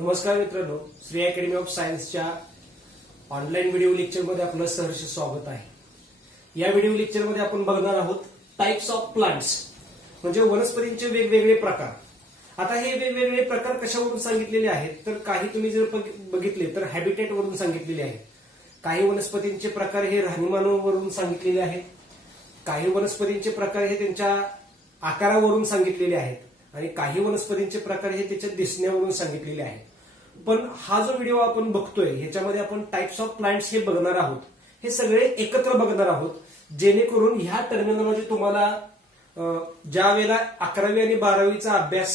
नमस्कार मित्रांनो, Shri academy of सायन्सच्या ऑनलाईन व्हिडिओ लेक्चरमध्ये आपलं सहर्ष स्वागत आहे। या व्हिडिओ लेक्चरमध्ये आपण बघणार आहोत टाइप्स ऑफ प्लांट्स, म्हणजे वनस्पतींचे वेगवेगळे प्रकार। आता हे वेगवेगळे प्रकार कशावरून सांगितलेले आहेत तर काही तुम्ही जर बघितले तर हॅबिटेट वरून सांगितलेले आहेत। काही वनस्पतींचे प्रकार हे राहणीमानावरून सांगितलेले आहेत, काही वनस्पतींचे प्रकार हे त्यांच्या आकारावरून सांगितलेले आहेत आणि काही वनस्पतींचे प्रकार हे त्याच्या दिसण्यावरून सांगितलेले आहेत। पण हा जो व्हिडिओ आपण बघतोय ह्याच्यामध्ये आपण टाइप्स ऑफ प्लांट्स हे बघणार आहोत, हे सगळे एकत्र बघणार आहोत, जेणेकरून ह्या टर्मिनॉलॉजी तुम्हाला ज्या वेळेला 11वी आणि 12वीचा अभ्यास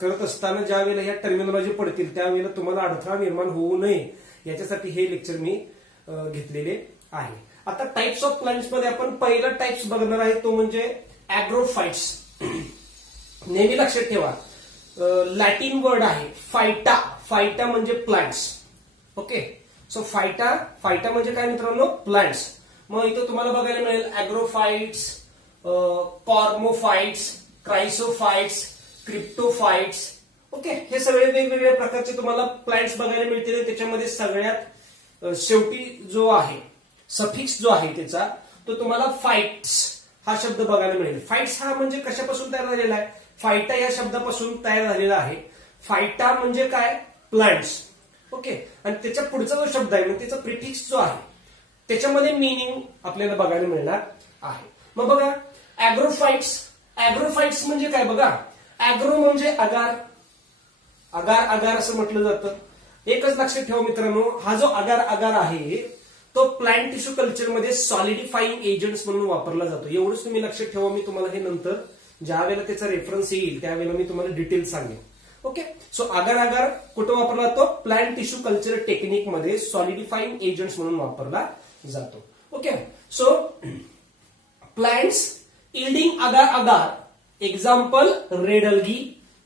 करत असताना ज्या वेळेला ह्या टर्मिनॉलॉजी पडतील त्यावेळेला तुम्हाला अडथळा निर्माण होऊ नये याच्यासाठी हे लेक्चर मी घेतलेले आहे। आता टाइप्स ऑफ प्लांट्स मध्ये आपण पहिला टाइप्स बघणार आहे तो म्हणजे ॲग्रोफाइट्स। नेहमी लक्षात ठेवा, लॅटिन वर्ड आहे फायटा। फायटा म्हणजे प्लांट्स। ओके, सो फायटा म्हणजे काय मित्रांनो? प्लांट्स। मग इथं तुम्हाला बघायला मिळेल ॲग्रोफाइट्स, कॉर्मोफाइट्स, क्रायसोफाइट्स, क्रिप्टोफाइट्स। ओके, हे सगळे वेगवेगळ्या प्रकारचे तुम्हाला प्लांट्स बघायला मिळतील। त्याच्यामध्ये सगळ्यात शेवटी जो आहे सफिक्स जो आहे त्याचा तो तुम्हाला फाइट्स हा शब्द बघायला मिळेल। फाइट्स हा म्हणजे कशापासून तयार झालेला आहे? फायटा या शब्दापासून तयार झालेला आहे। फायटा म्हणजे काय? प्लांट्स। ओके, आणि त्याच्या पुढचा जो शब्द आहे म्हणजे त्याचा प्रिफिक्स जो आहे त्याच्यामध्ये मिनिंग आपल्याला बघायला मिळणार आहे। मग बघा, ॲग्रोफाइट्स। ॲग्रोफाइट्स म्हणजे काय? बघा, ॲग्रो म्हणजे अगार, अगार असं म्हटलं जातं। एकच लक्षात ठेवा मित्रांनो, हा जो अगार आहे तो प्लांट टिश्यू कल्चरमध्ये सॉलिडिफाईंग एजंट्स म्हणून वापरला जातो। एवढंच तुम्ही लक्षात ठेवा। मी तुम्हाला हे नंतर ज्या वेळेला त्याचा रेफरन्स येईल त्यावेळेला मी तुम्हाला डिटेल सांगेन। ओके, सो अगार कुठं वापरला जातो? प्लांट टिश्यू कल्चर टेक्निक मध्ये सॉलिडिफाईंग एजंट्स म्हणून वापरला जातो। ओके, सो प्लांट्स इल्डिंग अगार, एक्झाम्पल रेड अल्गी,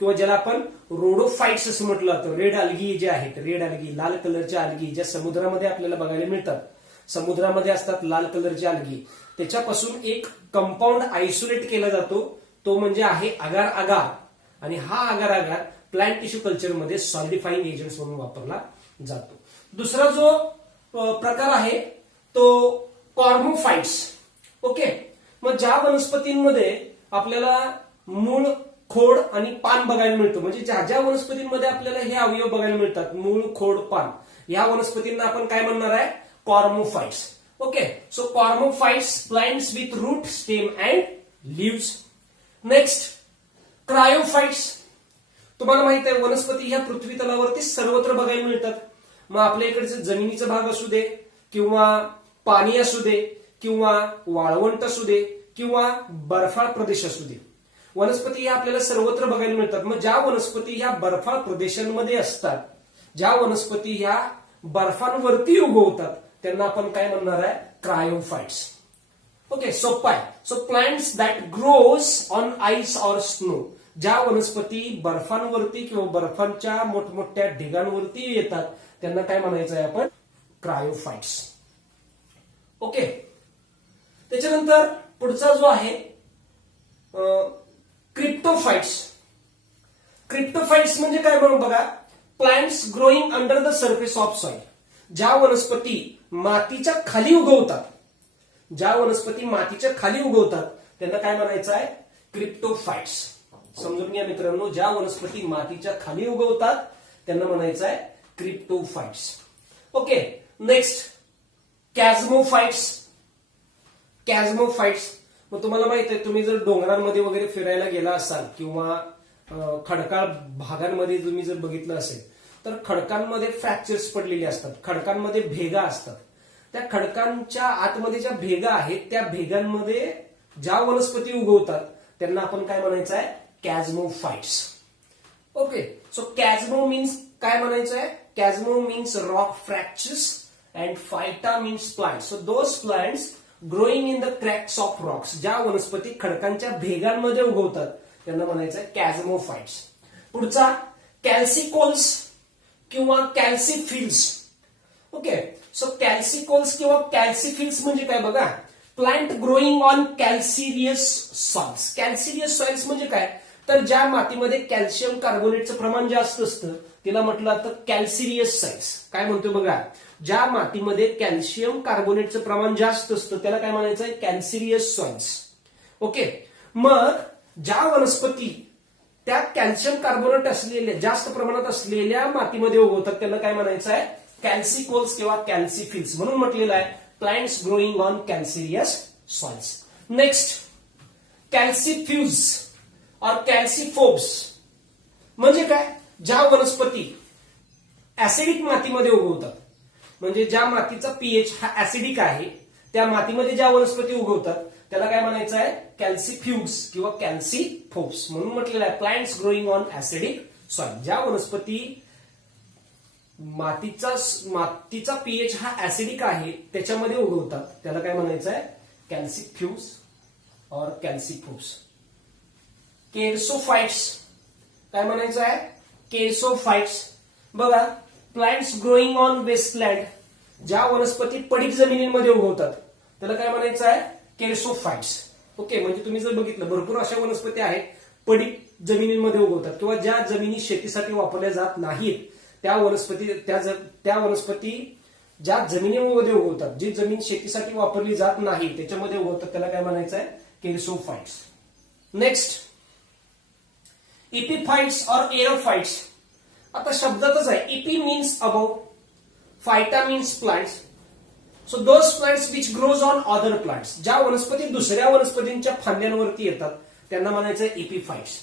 किंवा ज्याला आपण रोडोफाइट्स असं म्हटलं जातं। रेड अल्गी जे आहेत, रेड अल्गी लाल कलरच्या अल्गी ज्या समुद्रामध्ये आपल्याला बघायला मिळतात, समुद्रामध्ये असतात लाल कलरच्या अल्गी, त्याच्यापासून एक कंपाऊंड आयसोलेट केला जातो, तो म्हणजे आहे अगार। आणि हा अगार प्लांट टिश्यू कल्चरमध्ये सॉलिडिफाईंग एजंट्स म्हणून वापरला जातो। दुसरा जो प्रकार आहे तो कॉर्मोफाइट्स। ओके, मग ज्या वनस्पतींमध्ये आपल्याला मूळ, खोड आणि पान बघायला मिळतं, म्हणजे ज्या वनस्पतींमध्ये आपल्याला हे अवयव बघायला मिळतात, मूळ, खोड, पान, या वनस्पतींना आपण काय म्हणणार आहे? Cormophytes. Okay, so cormophytes plants with root, stem and leaves. Next, cryophytes. तुम्हाला माहित आहे वनस्पती ह्या पृथ्वी तलावरती सर्वत्र बघायला मिळतात। मग आपल्या इकडचे जमिनीचा भाग असू दे, किंवा पाणी असू दे, किंवा वाळवंट असू दे, किंवा बर्फाळ प्रदेश असू दे, वनस्पती ह्या आपल्याला सर्वत्र बघायला मिळतात। मग ज्या वनस्पती ह्या बर्फाळ प्रदेशांमध्ये असतात, ज्या वनस्पती ह्या बर्फांवरती उगवतात, त्यांना आपण काय म्हणणार आहे? क्रायोफाइट्स। ओके, सोपं आहे। So plants that grows on ice or snow, ज्या वनस्पती बर्फांवरती किंवा बर्फांच्या मोठमोठ्या ढिगांवरती येतात त्यांना काय म्हणायचं आहे आपण? क्रायोफाइट्स। ओके, त्याच्यानंतर पुढचा जो आहे क्रिप्टोफाइट्स। क्रिप्टोफाइट्स म्हणजे काय म्हणून बघा, plants growing under the surface of soil, ज्या वनस्पती मातीच्या खाली उगवतात, ज्या वनस्पती मातीच्या खाली उगवतात त्यांना काय म्हणायचं आहे? क्रिप्टोफाइट्स। समजून घ्या मित्रांनो, ज्या वनस्पती मातीच्या खाली उगवतात त्यांना म्हणायचं आहे क्रिप्टोफाइट्स। Okay, next कॅझमोफाइट्स। कॅझमोफाइट्स, मग तुम्हाला माहित आहे, तुम्ही जर डोंगरांमध्ये वगैरे फिरायला गेला असाल किंवा खडकाळ भागांमध्ये तुम्ही जर बघितलं असेल तर खडकांमध्ये फ्रॅक्चर्स पडलेले असतात, खडकांमध्ये भेगा असतात। त्या खडकांच्या आतमध्ये ज्या भेगा आहेत त्या भेगांमध्ये ज्या वनस्पती उगवतात त्यांना आपण काय म्हणायचं आहे? Chasmophytes. Okay, so chasmo means काय म्हणायचं आहे? Chasmo means rock fractures and phyta means plants. So those plants growing in the cracks of rocks, ज्या वनस्पती खडकांच्या भेगांमध्ये उगवतात त्यांना म्हणायचं आहे कॅझमोफाइट्स। पुढचा कॅल्सिकोल्स किंवा कॅल्सिफिल्स। ओके, सो कॅल्सिकोल्स किंवा कॅल्सिफिल्स म्हणजे काय? बघा, plant growing on calcareous soils. Calcareous soils म्हणजे काय? तर ज्या मातीमध्ये कॅल्शियम कार्बोनेटचं प्रमाण जास्त असतं तिला म्हटलं तर कॅल्सिरियस सॉइल्स. काय म्हणतोय बघा, ज्या मातीमध्ये कॅल्शियम कार्बोनेटचं प्रमाण जास्त असतं त्याला काय म्हणायचं आहे, कॅल्सिरियस सॉइल्स. ओके, मग ज्या वनस्पती त्या कॅल्शियम कार्बोनेट असलेल्या जास्त प्रमाणात असलेल्या मातीमध्ये उगवतात त्याला काय म्हणायचं आहे, कॅल्सिकोल्स किंवा कॅल्सिफिल्स म्हणून म्हटलेलं आहे plants growing on calcareous soils. Next, calcifuge और कॅल्सिफोब्स म्हणजे काय, ज्या वनस्पती ऍसिडिक मातीमध्ये उगवतात, म्हणजे ज्या मातीचा पीएच हा ऍसिडिक आहे त्या मातीमध्ये ज्या वनस्पती उगवतात त्याला काय म्हणायचं आहे, कॅल्सिफ्यूज किंवा कॅल्सिफोब्स म्हणून म्हटलेलं आहे plants growing on acidic soil. ज्या वनस्पती मातीचा पीएच हा ऍसिडिक आहे त्याच्यामध्ये उगवतात त्याला काय म्हणायचं आहे, कॅल्सिफ्यूज और कॅल्सिफोब्स. केरसोफाइट्स काय म्हणायचं आहे, केरसोफाइट्स. बघा, प्लांट्स ग्रोइंग ऑन वेस्टलँड, ज्या वनस्पती पडीक जमिनीमध्ये उगवतात त्याला काय म्हणायचं आहे, केरसोफाइट्स. ओके, म्हणजे तुम्ही जर बघितलं भरपूर अशा वनस्पती आहेत पडीक जमिनीमध्ये उगवतात किंवा ज्या जमिनी शेतीसाठी वापरल्या जात नाहीत त्या वनस्पती ज्या जमिनीमध्ये उगवतात, जी जमीन शेतीसाठी वापरली जात नाही त्याच्यामध्ये उगवतात त्याला काय म्हणायचं आहे, केरसोफाइट्स. नेक्स्ट, इपिफाइट्स और एरोफाइट्स. आता शब्दातच आहे, epi means above, phyta means plants. So those plants which grows on other plants, ज्या वनस्पती दुसऱ्या वनस्पतींच्या फांद्यांवरती येतात त्यांना म्हणायचं आहे इपिफाइट्स.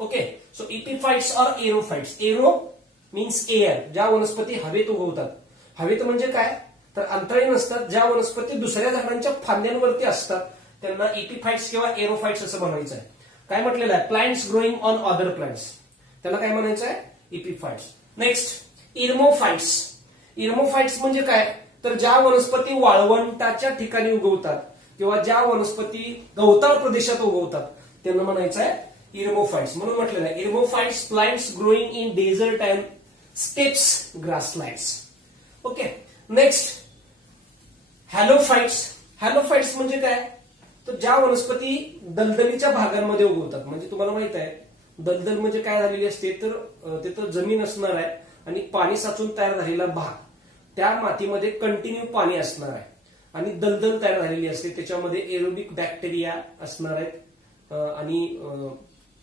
ओके, सो इपिफाइट्स और एरोफाइट्स. एरो मीन्स एअर, ज्या वनस्पती हवेत उगवतात. हवेत म्हणजे काय, तर अंतराळी नसतात, ज्या वनस्पती दुसऱ्या झाडांच्या फांद्यांवरती असतात त्यांना इपिफाइट्स किंवा एरोफाइट्स असं म्हणायचं आहे. काय म्हटलेलं आहे, plants growing on other plants त्याला काय म्हणायचं आहे, इपिफाइट्स. नेक्स्ट, इर्मोफाइट्स. इर्मोफाइट्स म्हणजे काय, तर ज्या वनस्पती वाळवंटाच्या ठिकाणी उगवतात किंवा ज्या वनस्पती गवताळ प्रदेशात उगवतात त्यांना म्हणायचं आहे इर्मोफाइट्स. म्हणून म्हटलेलं आहे eremophytes plants growing in desert and steppes grasslands. Okay, next, halophytes. Halophytes म्हणजे काय, तर ज्या वनस्पती दलदलीच्या भागांमध्ये उगवतात. म्हणजे तुम्हाला माहित आहे दलदल म्हणजे काय झालेली असते, तर तिथं जमीन असणार आहे आणि पाणी साचून तयार झालेला भाग, त्या मातीमध्ये कंटिन्यू पाणी असणार आहे आणि दलदल तयार झालेली असते, त्याच्यामध्ये एरोबिक बॅक्टेरिया असणार आहेत आणि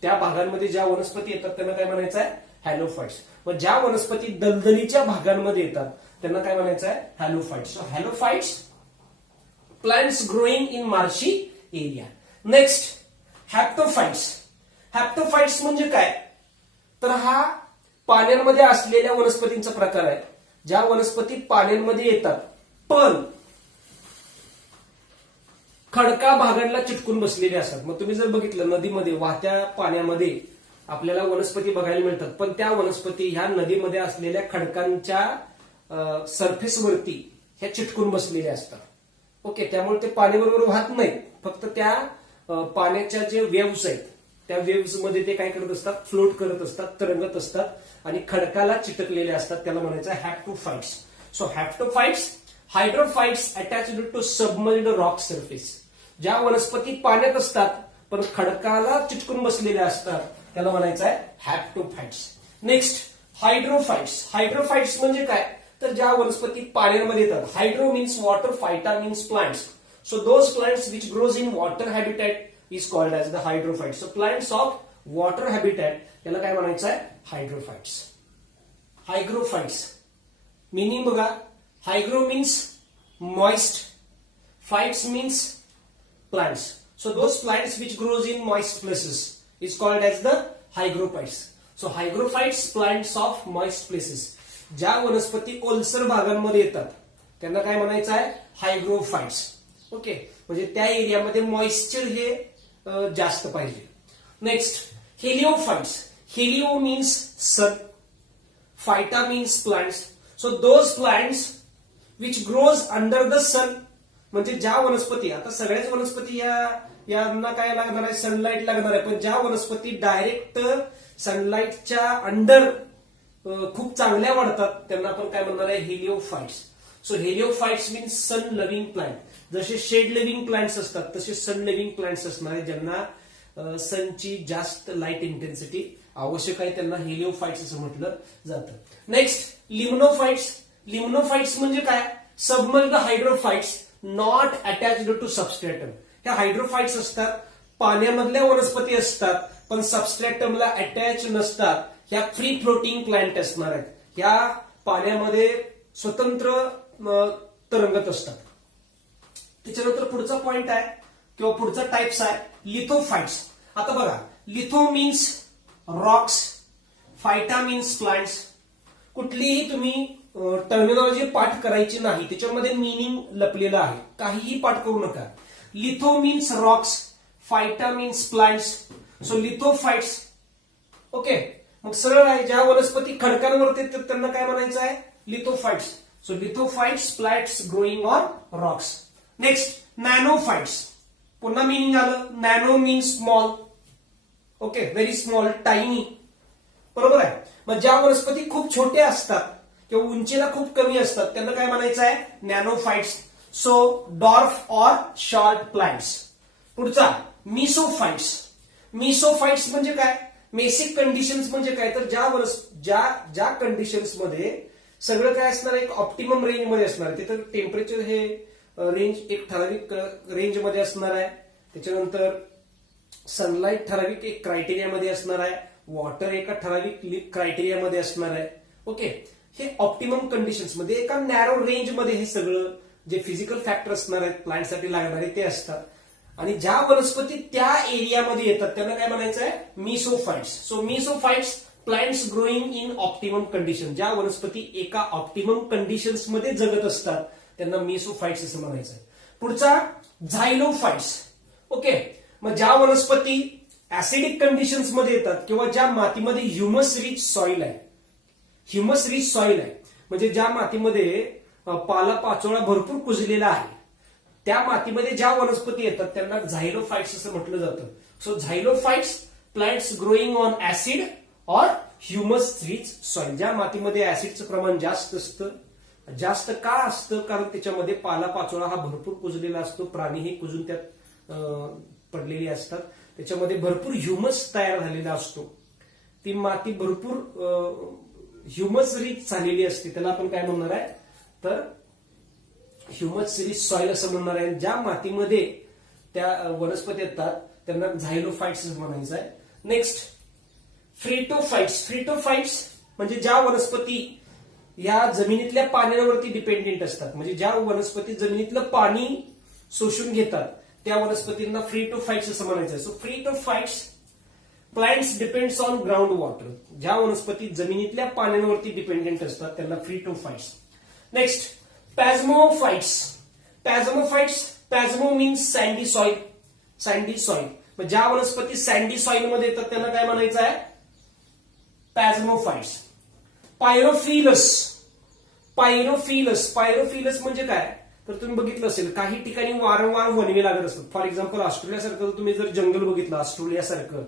त्या भागांमध्ये ज्या वनस्पती येतात त्यांना काय म्हणायचं आहे, हॅलोफाइट्स. मग ज्या वनस्पती दलदलीच्या भागांमध्ये येतात त्यांना काय म्हणायचं आहे, halophytes. So halophytes plants growing in marshy area. Next, haptophytes. Haptophytes म्हणजे काय, तर हा पाण्यांमध्ये असलेल्या वनस्पतींचा प्रकार आहे. ज्या वनस्पती पाण्यांमध्ये येतात पण खडका भागांना चिटकून बसलेले असतात. मग तुम्ही जर बघितलं नदीमध्ये वाहत्या पाण्यामध्ये आपल्याला वनस्पती बघायला मिळतात, पण त्या वनस्पती ह्या नदीमध्ये असलेल्या खडकांच्या सरफेसवरती ह्या चिटकून बसलेल्या असतात. ओके, त्यामुळे ते पाण्याबरोबर वाहत नाहीत, फक्त त्या पाण्याच्या जे वेव्स आहेत त्या वेव्स मध्ये ते काय करत असतात, फ्लोट करत असतात, तरंगत असतात आणि खडकाला चिटकलेले असतात, त्याला म्हणायचं haptophytes. So haptophytes. Hydrophytes attached to submerged rock surface. ज्या वनस्पती पाण्यात असतात पण खडकाला चिटकून बसलेल्या असतात त्याला म्हणायचं आहे हॅप्टोफाइट्स. नेक्स्ट, हायड्रोफाइट्स. हायड्रोफाइट्स म्हणजे काय, तर ज्या वनस्पती पाण्यामध्ये येतात. Hydro means water, phyta means plants. So those plants which grows in water habitat is called as the hydrophytes. So plants of water habitat त्याला काय म्हणायचं आहे, हायड्रोफाइट्स. हायग्रोफाइट्स मीनिंग बघा, hygro means moist, phytes means plants. So those plants which grows in moist places is called as the hygrophytes. So hygrophytes plants of moist places. ज्या वनस्पती ओलसर भागांमध्ये येतात त्यांना काय म्हणायचं आहे, हायग्रोफाइट्स. ओके, म्हणजे त्या एरियामध्ये मॉइश्चर हे जास्त पाहिजे. Next, heliophytes. Helio means sun, phyta means plants. So those plants which grows under the sun, म्हणजे ज्या वनस्पती, आता सगळ्याच वनस्पती यांना काय लागणार आहे, सनलाईट लागणार आहे, पण ज्या वनस्पती डायरेक्ट सनलाईटच्या अंडर खूप चांगल्या वाढतात त्यांना आपण काय म्हणणार आहे, हेलिओफाइट्स. सो हेलिओफाइट्स मीन्स सन लव्हिंग प्लांट. जसे शेड लिव्हिंग प्लांट्स असतात तसे सन लिव्हिंग प्लांट्स असणारे ज्यांना सनची जास्त लाईट इंटेन्सिटी आवश्यक आहे त्यांना हेलिओफाइट्स असं म्हटलं जातं. नेक्स्ट लिम्नोफाइट्स. लिम्नोफाइट्स म्हणजे काय? Submerged hydrophytes not attached to substratum. ह्या हायड्रोफाइट्स असतात, पाण्यामधल्या वनस्पती असतात, पण सबस्ट्रॅटमला अटॅच नसतात. ह्या फ्री फ्लोटिंग प्लांट असणार आहेत. ह्या पाण्यामध्ये स्वतंत्र तरंगत असतात. त्याच्यानंतर पुढचा पॉइंट आहे किंवा पुढचा टाइप्स आहे लिथोफाइट्स. आता बघा, litho means rocks, phyta means plants. कुठलीही तुम्ही टर्मिनॉलॉजी पाठ करायची नाही, त्याच्यामध्ये मिनिंग लपलेलं आहे. काहीही पाठ करू नका. Litho means rocks, phyta means plants. So lithophytes. Okay, मग सरळ आहे, ज्या वनस्पती खडकांवरती येतात त्यांना काय म्हणायचं आहे? Lithophytes. So lithophytes plants growing on rocks. Next nanophytes. पुन्हा मिनिंग आलं. Nano means small. Okay, very small, tiny. बरोबर आहे. मग ज्या वनस्पती खूप छोट्या असतात किंवा उंचीला खूप कमी असतात त्यांना काय म्हणायचं आहे? Nanophytes. So dwarf or short plants. पुढचा मिसोफाइट्स. मिसोफाइट्स म्हणजे काय? बेसिक कंडिशन्स म्हणजे काय? तर ज्या कंडिशन्स मध्ये सगळं काय असणार, एक ऑप्टिमम रेंज मध्ये असणार. तिथं टेम्परेचर हे रेंज एक ठराविक रेंज मध्ये असणार आहे. त्याच्यानंतर सनलाईट ठराविक एक क्रायटेरियामध्ये असणार आहे. वॉटर एका ठराविक क्रायटेरियामध्ये असणार आहे. ओके, हे ऑप्टिमम कंडिशन्स मध्ये एका नॅरो रेंज मध्ये हे सगळं जे फिजिकल फॅक्टर असणार आहेत प्लांटसाठी लागणारे ते असतात. आणि ज्या वनस्पती त्या एरियामध्ये येतात त्यांना काय म्हणायचं आहे? Mesophytes. So mesophytes plants growing in optimum condition. ज्या वनस्पती एका ऑप्टिमम कंडिशन्स मध्ये जगत असतात त्यांना मिसोफाइट्स असं म्हणायचं आहे. पुढचा झायलोफाइट्स. ओके, मग ज्या वनस्पती ऍसिडिक कंडिशन्स मध्ये येतात किंवा ज्या मातीमध्ये ह्युमस रिच सॉइल आहे, ह्युमस रिच सॉइल आहे म्हणजे ज्या मातीमध्ये पाला पाचोळा भरपूर कुजलेला आहे, त्या मातीमध्ये ज्या वनस्पती येतात त्यांना झायलोफाइट्स असं म्हटलं जातं. So xylophytes plants growing on acid or humus rich soil. ज्या मातीमध्ये ऍसिडचं प्रमाण जास्त असतं. जास्त का असतं? कारण त्याच्यामध्ये पाला पाचोळा हा भरपूर कुजलेला असतो. प्राणी हे कुजून त्यात पडलेली असतात. त्याच्यामध्ये भरपूर ह्युमस तयार झालेला असतो. ती माती भरपूर ह्युमस रिच झालेली असते. त्याला आपण काय म्हणणार आहे? तर ह्युमस रिच सॉइल असं म्हणणार आहे. ज्या मातीमध्ये त्या वनस्पती येतात त्यांना झायलोफाइट्स म्हणायचं आहे. नेक्स्ट फ्रिटोफाइट्स. फ्रिटोफाइट्स म्हणजे ज्या वनस्पती या जमिनीतल्या पाण्यावरती डिपेंडेंट असतात. म्हणजे ज्या वनस्पती जमिनीतलं पाणी शोषून घेतात त्या वनस्पतींना फ्रिटोफाइट्स असं म्हणायचं. So phreatophytes plants depends on ground water. ज्या वनस्पती जमिनीतल्या पाण्यावरती डिपेंडेंट असतात त्यांना phreatophytes. Next psammophytes. Psammophytes, psammo means sandy soil. Sandy soil. ज्या वनस्पती सँडी सॉइल मध्ये येतात त्यांना काय म्हणायचं आहे? पॅझमोफाइट्स. पायरोफिलस. पायरोफिलस. पायरोफिलस म्हणजे काय? तर तुम्ही बघितलं असेल काही ठिकाणी वारंवार वनवे लागत असतात. फॉर एक्झाम्पल ऑस्ट्रेलियासारखं तुम्ही जर जंगल बघितलं ऑस्ट्रेलियासारखं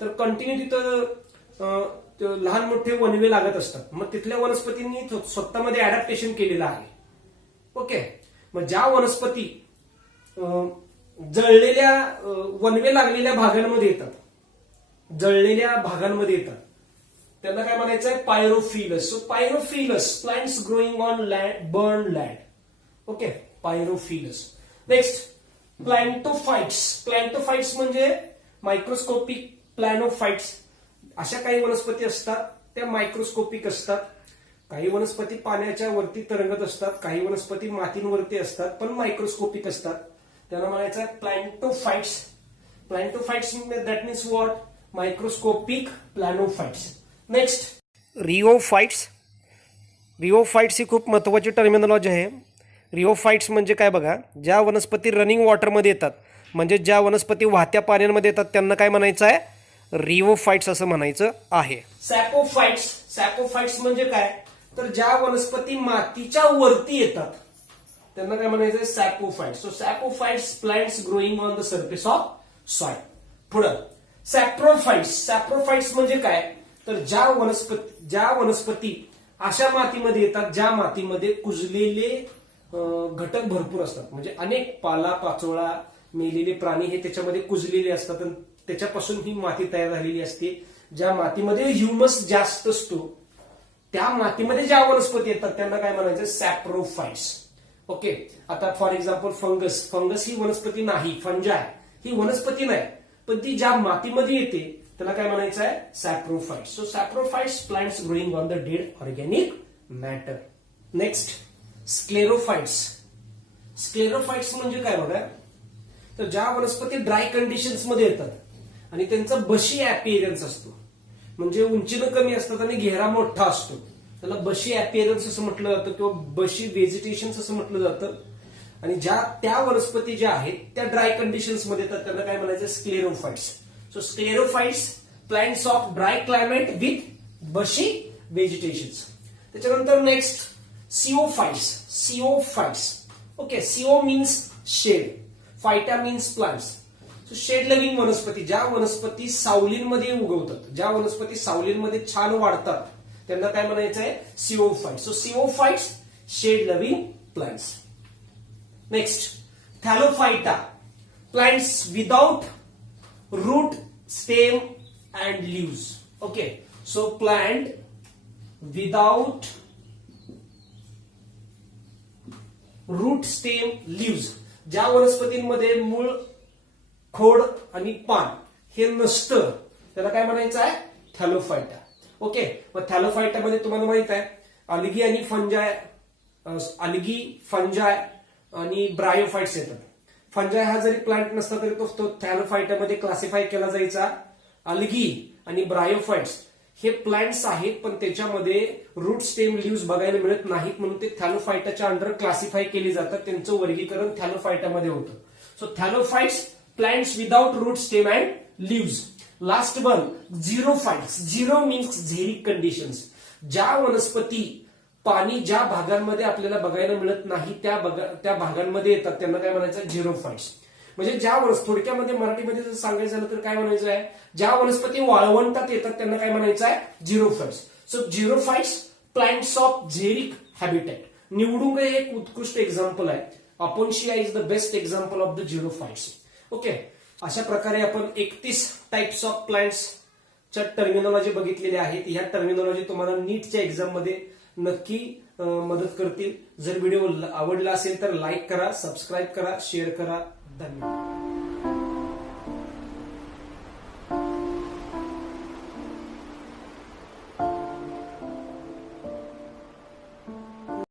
तर कंटिन्यू तिथं लहान मोठे वनवे लागत असतात. मग तिथल्या वनस्पतींनी स्वतःमध्ये अडॅप्टेशन केलेलं आहे. ओके, मग ज्या वनस्पती जळलेल्या वनवे लागलेल्या भागांमध्ये येतात, जळलेल्या भागांमध्ये येतात त्यांना काय म्हणायचं आहे? Pyrophilous. So pyrophilous plants growing on land, burn land. Okay, pyrophilous. Next planktophytes. Planktophytes म्हणजे मायक्रोस्कोपिक प्लॅनोफाइट्स. अशा काही वनस्पती असतात त्या मायक्रोस्कोपिक असतात. काही वनस्पती पाण्याच्या वरती तरंगत असतात, काही वनस्पती मातींवरती असतात पण मायक्रोस्कोपिक असतात. त्यांना म्हणायचं आहे planktophytes. Planktophytes that means what? Microscopic planophytes. Next rheophytes. Rheophytes ही खूप महत्वाची टर्मिनॉलॉजी आहे. रिओफाइट्स म्हणजे काय बघा, ज्या वनस्पती रनिंग वॉटरमध्ये येतात म्हणजे ज्या वनस्पती वाहत्या पाण्यामध्ये येतात त्यांना काय म्हणायचं आहे? रिओफाइट्स असं म्हणायचं आहे. सॅपोफाइट्स. सॅपोफाइट्स म्हणजे काय? तर ज्या वनस्पती मातीच्या वरती येतात त्यांना काय म्हणायचं? Saprophytes. So saprophytes plants growing on the surface of soil. पुढे सॅप्रोफाइट्स. सॅप्रोफाइट्स म्हणजे काय? तर ज्या वनस्पती अशा मातीमध्ये येतात ज्या मातीमध्ये कुजलेले घटक भरपूर असतात. म्हणजे अनेक पाला पाचोळा मेलेले प्राणी हे त्याच्यामध्ये कुजलेले असतात आणि त्याच्यापासून ही माती तयार झालेली असते. ज्या मातीमध्ये ह्युमस जास्त असतो त्या मातीमध्ये ज्या वनस्पती येतात त्यांना काय म्हणायचं, सॅप्रोफाइट्स. ओके. आता फॉर एक्झाम्पल फंगस ही वनस्पती नाही, फंजाय ही वनस्पती नाही, पण ती ज्या मातीमध्ये येते त्याला काय म्हणायचं आहे, saprophytes. So saprophytes plants growing on the dead organic matter. Next sclerophytes. Sclerophytes म्हणजे काय बघा, तर ज्या वनस्पती ड्राय कंडिशन्स मध्ये येतात आणि त्यांचा बशी अपिअरन्स असतो, म्हणजे उंचीनं कमी असतात आणि घेरा मोठा असतो, त्याला बशी अपिअरन्स असं म्हटलं जातं किंवा बशी व्हेजिटेशन असं म्हटलं जातं. आणि त्या वनस्पती ज्या आहेत त्या ड्राय कंडिशन्स मध्ये येतात त्यांना काय म्हणायचं, sclerophytes. So sclerophytes plants of dry climate with bushy vegetations. त्याच्यानंतर next sciophytes. Sciophytes. Okay. Scio means shade, phyta means plants. So shade living वनस्पती, ज्या वनस्पती सावलींमध्ये उगवतात, ज्या वनस्पती सावलींमध्ये छान वाढतात त्यांना काय म्हणायचं आहे, sciophytes. So sciophytes shade living plants. Next thallophyta. Plants without root, stem and leaves. Okay. So plant without root, stem, leaves. ज्या वनस्पतींमध्ये मूळ, खोड आणि पान हे नसतं त्याला काय म्हणायचं आहे, थॅलोफायटा. ओके. मग थॅलोफायटामध्ये तुम्हाला माहित आहे अल्गी आणि फंजाय, अल्गी, फंजाय आणि ब्रायोफाइट्स येतात. फंजाय हा जरी प्लांट नसता तरी तो थॅलोफायटामध्ये क्लासिफाय केला जायचा. अल्गी आणि ब्रायोफाइट्स हे प्लांट्स आहेत पण त्याच्यामध्ये रूट, स्टेम, लीव्स बघायला मिळत नाहीत म्हणून ते थॅलोफायटाच्या अंडर क्लासिफाय केली जातात. त्यांचं वर्गीकरण थॅलोफायटामध्ये होतं. So thallophytes plants without root, stem and leaves. Last one xerophytes. Xero means xeric conditions. ज्या वनस्पती पाणी ज्या भागांमध्ये आपल्याला बघायला मिळत नाही त्या भागांमध्ये येतात त्यांना काय म्हणायचं, झिरोफाइट्स. म्हणजे ज्या थोडक्यामध्ये मराठीमध्ये जर सांगायचं झालं तर काय म्हणायचं आहे, ज्या वनस्पती वाळवंटात येतात त्यांना काय म्हणायचं आहे, xerophytes. So xerophytes plants of xeric habitat. निवडुंग हे एक उत्कृष्ट एक्झाम्पल आहे. Opuntia is the best example of the xerophytes. Okay. अशा प्रकारे आपण 31 टाइप्स ऑफ प्लांट्सच्या टर्मिनॉलॉजी बघितलेल्या आहेत. ह्या टर्मिनॉलॉजी तुम्हाला नीटच्या एक्झाम मध्ये नक्की मदत करतील. जर व्हिडिओ आवडला असेल तर लाईक करा, सबस्क्राईब करा, शेअर करा. धन्यवाद.